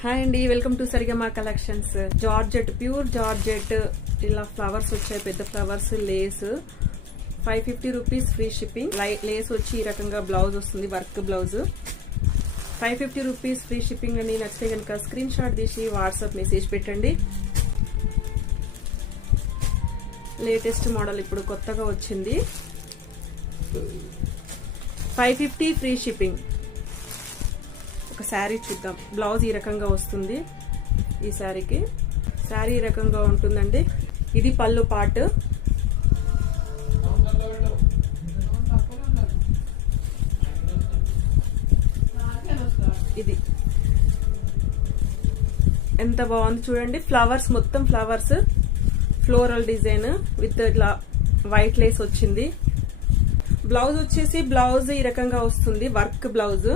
Hi అండి, welcome to Sarigama collections. Georgette, pure georgette, ఇలా flowers వచ్చాయి, పెద్ద flowers, lace 550 rupees free shipping. Lace వచ్చి ఈ రకంగా బ్లౌజ్ వస్తుంది, work blouse. 550 rupees free shipping అండి. నచ్చితే కనుక స్క్రీన్ షాట్ తీసి వాట్సాప్ మెసేజ్ పెట్టండి. లేటెస్ట్ మోడల్ ఇప్పుడు కొత్తగా వచ్చింది. 550 ఫ్రీ షిప్పింగ్. ఒక శారీ చూద్దాం. బ్లౌజ్ ఈ రకంగా వస్తుంది. ఈ శారీకి శారీ ఈ రకంగా ఉంటుందండి. ఇది పళ్ళు పార్ట్. ఇది ఎంత బాగుంది చూడండి. ఫ్లవర్స్, మొత్తం ఫ్లవర్స్, ఫ్లోరల్ డిజైన్ విత్ ఇట్లా వైట్ లేస్ వచ్చింది. బ్లౌజ్ వచ్చేసి బ్లౌజ్ ఈ రకంగా వస్తుంది, వర్క్ బ్లౌజ్.